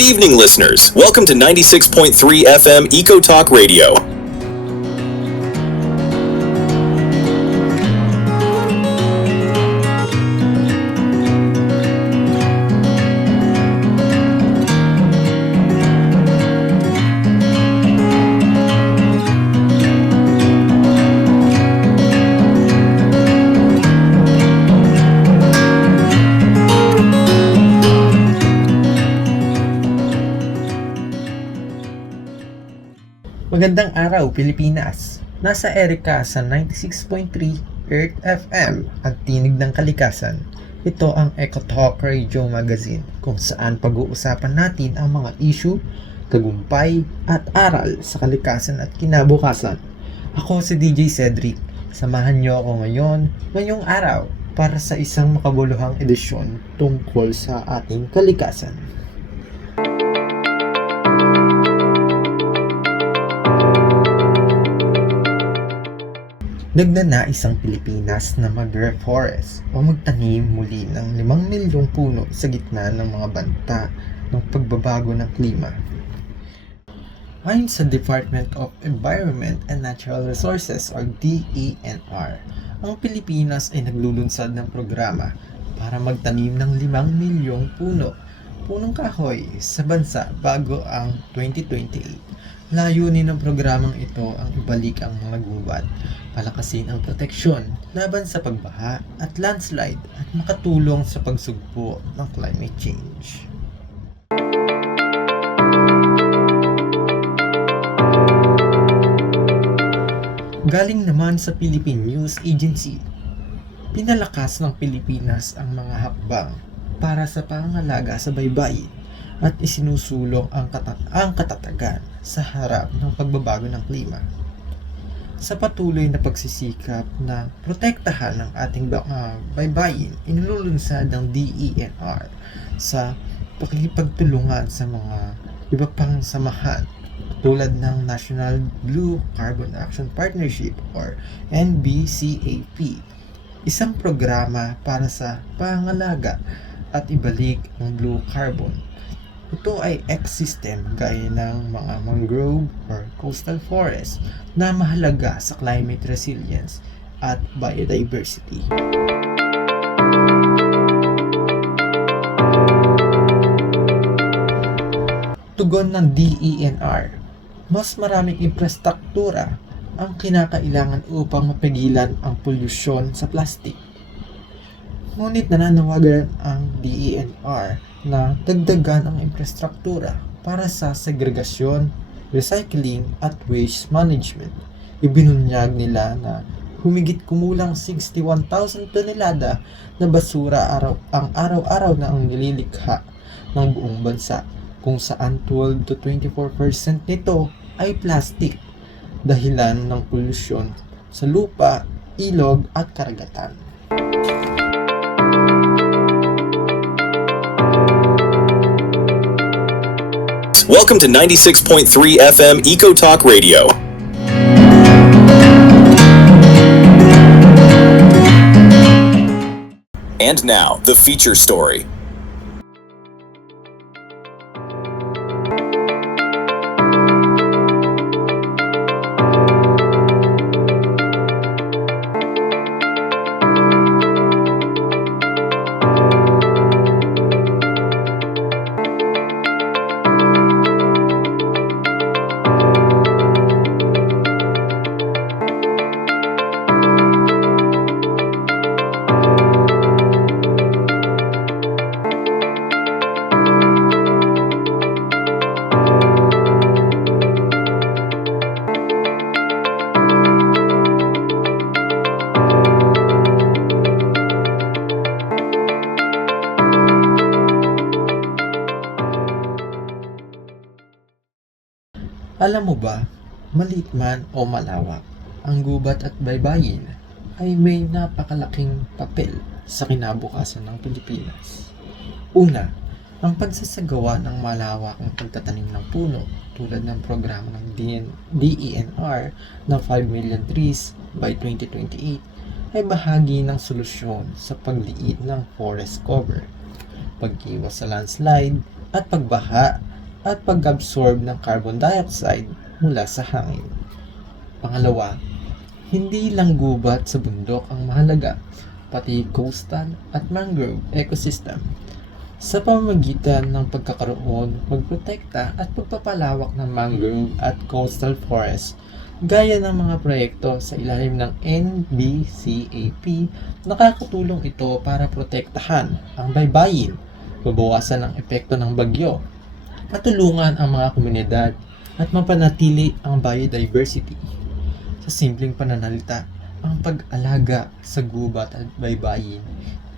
Good evening, listeners. Welcome to 96.3 FM Eco Talk Radio. Magandang araw, Pilipinas! Nasa Erika sa 96.3 Earth FM, ang tinig ng kalikasan. Ito ang Eco Talk Radio Magazine, kung saan pag-uusapan natin ang mga issue, tagumpay, at aral sa kalikasan at kinabukasan. Ako si DJ Cedric. Samahan niyo ako ngayong araw, para sa isang makabuluhang edisyon tungkol sa ating kalikasan. Nagnanais ang Pilipinas na mag-reforest o magtanim muli ng 5 milyong puno sa gitna ng mga banta ng pagbabago ng klima. Ayon sa Department of Environment and Natural Resources or DENR, ang Pilipinas ay naglulunsad ng programa para magtanim ng 5 milyong punong kahoy sa bansa bago ang 2028. Layunin ng programang ito ang ibalik ang mga gubat, palakasin ang proteksyon laban sa pagbaha at landslide at makatulong sa pagsugpo ng climate change. Galing naman sa Philippine News Agency, pinalakas ng Pilipinas ang mga hakbang para sa pangangalaga sa baybayin at isinusulong ang katatagan sa harap ng pagbabago ng klima. Sa patuloy na pagsisikap na protektahan ang ating baybayin, inilulunsad ng DENR sa pakikipagtulungan sa mga iba pang samahan tulad ng National Blue Carbon Action Partnership or NBCAP, isang programa para sa pangangalaga at ibalik ang blue carbon. Ito ay ecosystem gaya ng mga mangrove or coastal forest na mahalaga sa climate resilience at biodiversity. Tugon ng DENR, mas maraming infrastruktura ang kinakailangan upang mapigilan ang polusyon sa plastic. Ngunit nananawagan ang DENR na dagdagan ang infrastruktura para sa segregasyon, recycling at waste management. Ibinunyag nila na humigit kumulang 61,000 tonelada na basura ang araw-araw na ang nililikha ng buong bansa, kung saan 12 to 24% nito ay plastic, dahilan ng polusyon sa lupa, ilog at karagatan. Welcome to 96.3 FM Eco Talk Radio. And now, the feature story. Alam mo ba, maliit man o malawak, ang gubat at baybayin ay may napakalaking papel sa kinabukasan ng Pilipinas. Una, ang pagsasagawa ng malawakang pagtatanim ng puno tulad ng programa ng DENR na 5 million trees by 2028 ay bahagi ng solusyon sa pagliit ng forest cover, pag-iwas sa landslide at pagbaha at pag-absorb ng carbon dioxide mula sa hangin. Pangalawa, hindi lang gubat sa bundok ang mahalaga, pati coastal at mangrove ecosystem. Sa pamamagitan ng pagkakaroon, pagprotekta at pagpapalawak ng mangrove at coastal forest, gaya ng mga proyekto sa ilalim ng NBCAP, nakakatulong ito para protektahan ang baybayin, mabawasan ang epekto ng bagyo, matulungan ang mga komunidad at mapanatili ang biodiversity. Sa simpleng pananalita, ang pag-alaga sa gubat at baybayin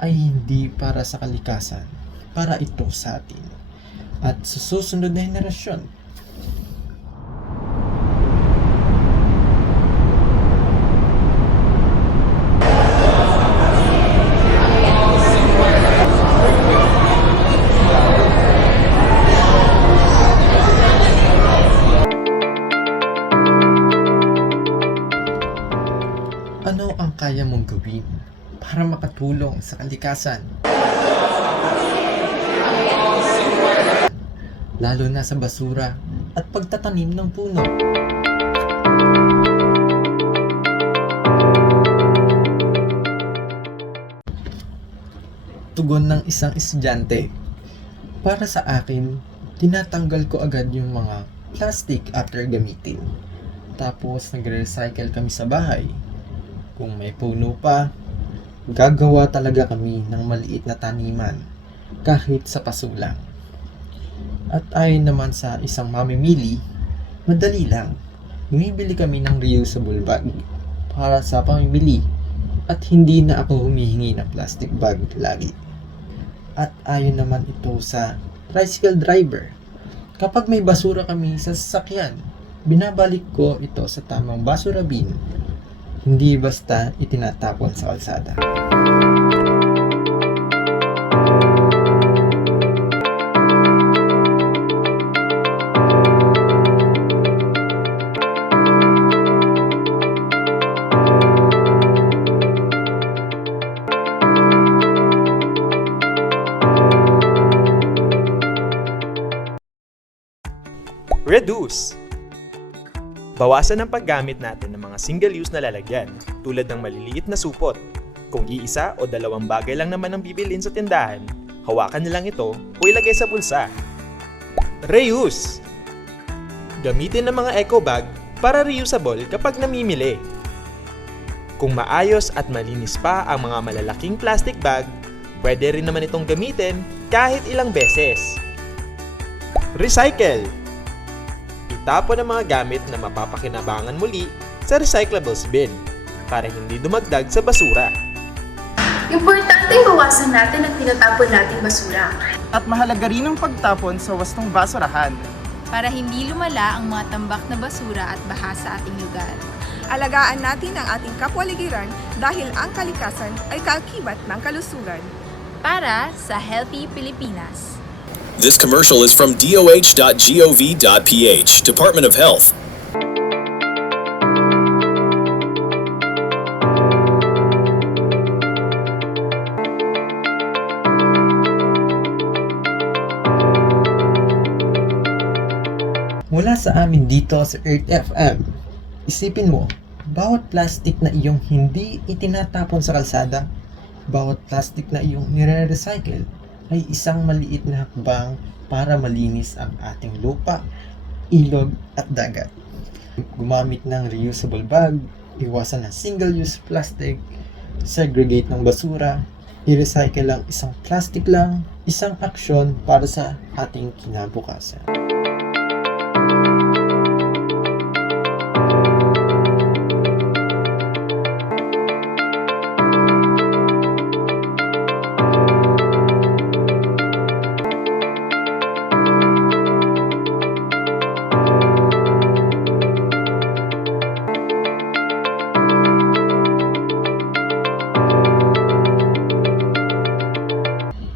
ay hindi para sa kalikasan, para ito sa atin at sa susunod na henerasyon. Ano ang kaya mong gawin para makatulong sa kalikasan? Lalo na sa basura at pagtatanim ng puno. Tugon ng isang estudyante. Para sa akin, tinatanggal ko agad yung mga plastic after gamitin. Tapos nagre-recycle kami sa bahay. Kung may puno pa, gagawa talaga kami ng maliit na taniman kahit sa paso lang. At ayon naman sa isang mamimili, madali lang. Bumibili kami ng reusable bag para sa pamimili at hindi na ako humihingi ng plastic bag lagi. At ayon naman ito sa tricycle driver. Kapag may basura kami sa sasakyan, binabalik ko ito sa tamang basura bin. Hindi basta itinatapon sa kalsada. Reduce. Bawasan ang paggamit natin ng mga single-use na lalagyan tulad ng maliliit na supot. Kung iisa o dalawang bagay lang naman ang bibilin sa tindahan, hawakan na lang ito o ilagay sa bulsa. Reuse. Gamitin ang mga eco bag para reusable kapag namimili. Kung maayos at malinis pa ang mga malalaking plastic bag, pwede rin naman itong gamitin kahit ilang beses. Recycle. Itapon ang mga gamit na mapapakinabangan muli sa recyclables bin para hindi dumagdag sa basura. Importante bawasan natin ang tinatapon nating basura. At mahalaga rin ang pagtapon sa wastong basurahan. Para hindi lumala ang mga tambak na basura at baha sa ating lugar. Alagaan natin ang ating kapwaligiran dahil ang kalikasan ay kaakibat ng kalusugan. Para sa Healthy Pilipinas. This commercial is from doh.gov.ph, Department of Health. Mula sa amin dito sa Earth FM, isipin mo, bawat plastic na iyong hindi itinatapon sa kalsada, bawat plastic na iyong nire-recycle, ay isang maliit na hakbang para malinis ang ating lupa, ilog at dagat. Gumamit ng reusable bag, iwasan ng single-use plastic, segregate ng basura, i-recycle lang isang plastic lang, isang aksyon para sa ating kinabukasan.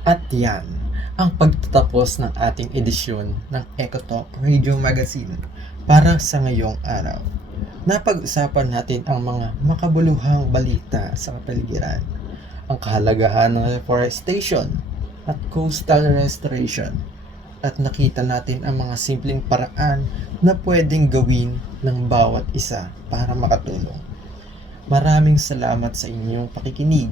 At yan, ang pagtatapos ng ating edisyon ng EcoTalk Radio Magazine para sa ngayong araw. Napag-usapan natin ang mga makabuluhang balita sa kapaligiran, ang kahalagahan ng reforestation at coastal restoration, at nakita natin ang mga simpleng paraan na pwedeng gawin ng bawat isa para makatulong. Maraming salamat sa inyong pakikinig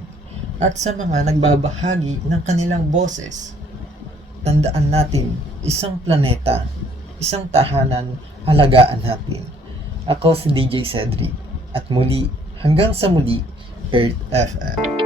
at sa mga nagbabahagi ng kanilang boses. Tandaan natin, isang planeta, isang tahanan, alagaan natin. Ako si DJ Cedric at muli, hanggang sa muli, Earth FM.